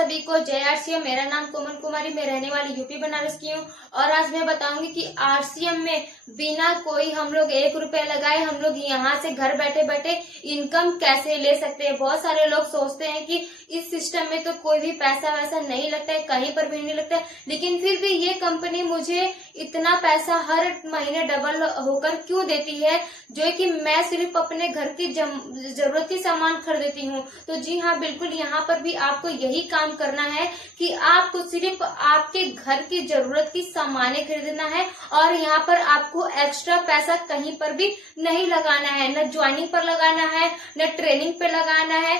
सभी को जय आरसीएम। मेरा नाम कोमल कुमारी, मैं रहने वाली यूपी बनारस की हूँ और आज मैं बताऊंगी कि आरसीएम में बिना कोई हम लोग 1 रुपया लगाए हम लोग यहाँ से घर बैठे बैठे इनकम कैसे ले सकते हैं। बहुत सारे लोग सोचते हैं कि इस सिस्टम में तो कोई भी पैसा वैसा नहीं लगता है, कहीं पर भी नहीं लगता है, लेकिन फिर भी ये कंपनी मुझे इतना पैसा हर महीने डबल होकर क्यों देती है, जो है कि मैं सिर्फ अपने घर की जरूरत की सामान खरीदती हूँ। तो जी हाँ, बिल्कुल यहाँ पर भी आपको यही काम करना है कि आपको सिर्फ आपके घर की जरूरत की सामानें खरीदना है और यहाँ पर आपको एक्स्ट्रा पैसा कहीं पर भी नहीं लगाना है, न ज्वाइनिंग पर लगाना है, न ट्रेनिंग पे लगाना है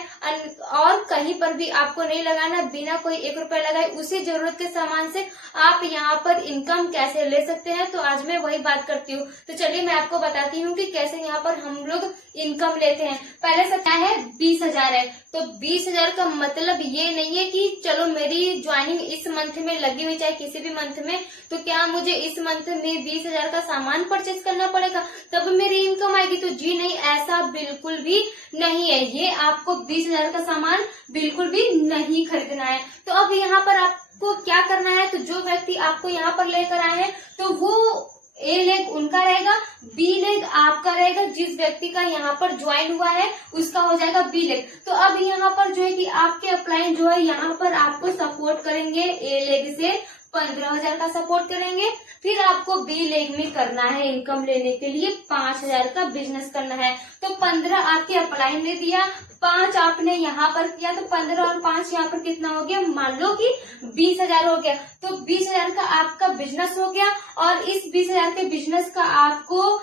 और कहीं पर भी आपको नहीं लगाना। बिना कोई 1 रुपया लगाए उसी जरूरत के सामान से आप यहाँ पर इनकम कैसे ले सकते हैं, तो आज मैं वही बात करती हूँ। तो चलिए मैं आपको बताती हूँ कि कैसे यहाँ पर हम लोग इनकम लेते हैं। पहले से क्या है, 20,000 है। तो 20,000 का मतलब ये नहीं है कि चलो मेरी ज्वाइनिंग इस मंथ में लगी हुई, चाहे किसी भी मंथ में, तो क्या मुझे इस मंथ में 20,000 का सामान परचेज करना पड़ेगा तब मेरी इनकम आएगी। तो जी नहीं, ऐसा बिल्कुल भी नहीं है। ये आपको 20,000 का सामान बिल्कुल भी नहीं खरीदना है। तो अब यहाँ पर आपको क्या करना है, तो जो व्यक्ति आपको यहाँ पर लेकर आए हैं तो वो ए लेग उनका रहेगा, बी लेग आपका रहेगा। जिस व्यक्ति का यहाँ पर ज्वाइन हुआ है उसका हो जाएगा बी लेग। तो अब यहाँ पर जो है कि आपके अपलाइन जो है यहाँ पर आपको सपोर्ट करेंगे, ए लेग से 15,000 का सपोर्ट करेंगे। फिर आपको बी लेग में करना है इनकम लेने के लिए 5,000 का बिजनेस करना है। तो 15 आपके अपलाइन ने दिया, 5 आपने यहाँ पर किया, तो 15 और 5 यहाँ पर कितना हो गया, मान लो कि 20,000 हो गया। तो 20,000 का आपका बिजनेस हो गया और इस 20,000 के बिजनेस का आपको,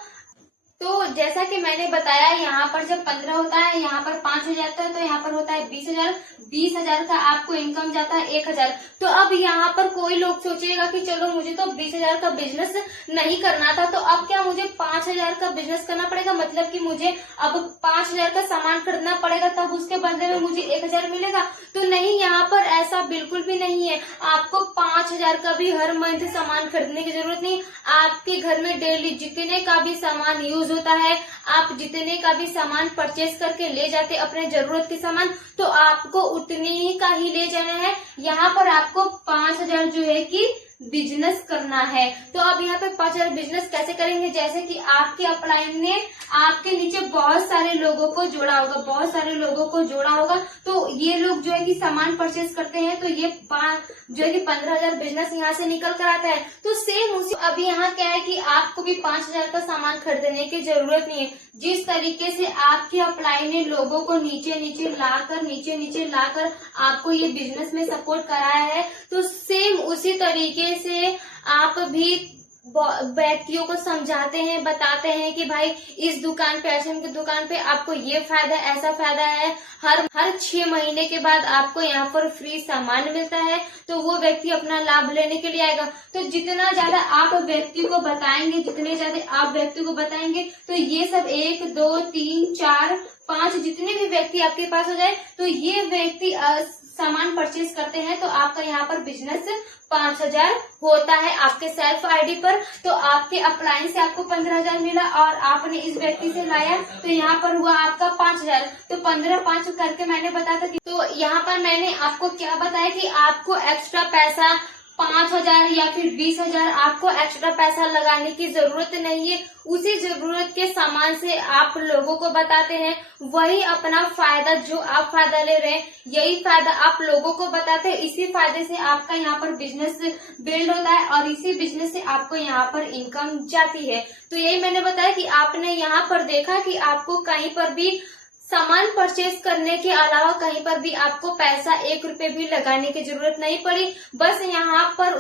तो जैसा कि मैंने बताया, यहाँ पर जब 15 होता है, यहाँ पर 5 हो जाता है, तो यहाँ पर होता है 20,000। 20,000 का आपको इनकम जाता है 1,000। तो अब यहाँ पर कोई लोग सोचेगा कि चलो मुझे तो 20,000 का बिजनेस नहीं करना था, तो अब क्या मुझे 5,000 का बिजनेस करना पड़ेगा, मतलब कि मुझे अब 5,000 का सामान खरीदना पड़ेगा तब उसके बदले में मुझे 1,000 मिलेगा। तो नहीं, यहाँ पर ऐसा बिल्कुल भी नहीं है। आपको 5,000 का भी हर मंथ सामान खरीदने की जरूरत नहीं। आपके घर में डेली जितने का भी सामान यूज होता है, आप जितने का भी सामान परचेज करके ले जाते अपने जरूरत के सामान, तो आपको उतने ही का ही ले जाना है। यहाँ पर आपको 5,000 जो है कि बिजनेस करना है। तो अब यहाँ पे 5,000 बिजनेस कैसे करेंगे, जैसे कि आपके अपलाइन ने आपके नीचे बहुत सारे लोगों को जोड़ा होगा, बहुत सारे लोगों को जोड़ा होगा, तो ये लोग जो है कि सामान परचेज करते हैं, तो ये जो है कि 15,000 बिजनेस यहाँ से निकल कर आता है। तो सेम उसी अब यहाँ क्या है कि आपको भी 5,000 का सामान खरीदने की जरूरत नहीं है। जिस तरीके से आपके अपलाइन ने लोगों को नीचे नीचे लाकर आपको ये बिजनेस में सपोर्ट कराया है, तो सेम उसी तरीके से आप भी व्यक्तियों को समझाते हैं, बताते हैं कि भाई इस दुकान पे, एसएम की दुकान पे आपको ये फायदा, ऐसा फायदा है, हर 6 महीने के बाद आपको यहाँ पर फ्री सामान मिलता है, तो वो व्यक्ति अपना लाभ लेने के लिए आएगा। तो जितना ज्यादा आप व्यक्ति को बताएंगे, जितने ज्यादा आप व्यक्ति को बताएंगे, तो ये सब 1 2 3 4 5 जितने भी व्यक्ति आपके पास हो जाए, तो ये व्यक्ति सामान परचेज करते हैं, तो आपका यहाँ पर बिजनेस 5,000 होता है आपके सेल्फ आईडी पर। तो आपके अपलाइन से आपको 15,000 मिला और आपने इस व्यक्ति से लाया, तो यहाँ पर हुआ आपका 5,000। तो 15 5 करके मैंने बताया था कि, तो यहाँ पर मैंने आपको क्या बताया कि आपको एक्स्ट्रा पैसा 5,000 या फिर 20,000 आपको एक्स्ट्रा पैसा लगाने की जरूरत नहीं है। उसी जरूरत के सामान से आप लोगों को बताते हैं, वही अपना फायदा, जो आप फायदा ले रहे हैं यही फायदा आप लोगों को बताते हैं। इसी फायदे से आपका यहाँ पर बिजनेस बिल्ड होता है और इसी बिजनेस से आपको यहाँ पर इनकम जाती है। तो यही मैंने बताया कि आपने यहाँ पर देखा कि आपको कहीं पर भी सामान परचेज करने के अलावा कहीं पर भी आपको पैसा 1 रुपये भी लगाने की जरूरत नहीं पड़ी। बस यहाँ पर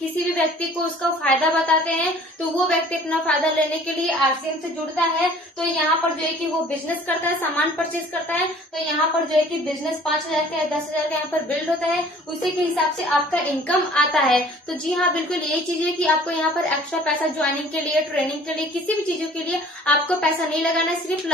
किसी भी व्यक्ति को उसका फायदा बताते हैं, तो वो व्यक्ति अपना फायदा लेने के लिए आरसीएम से जुड़ता है। तो यहाँ पर जो है कि वो बिजनेस करता है, सामान परचेज करता है, तो यहाँ पर जो है कि बिजनेस 5,000 का या 10,000 का यहाँ पर बिल्ड होता है, उसी के हिसाब से आपका इनकम आता है। तो जी हाँ, बिल्कुल यही चीज है कि आपको यहाँ पर एक्स्ट्रा पैसा ज्वाइनिंग के लिए, ट्रेनिंग के लिए, किसी भी चीजों के लिए आपको पैसा नहीं लगाना है, सिर्फ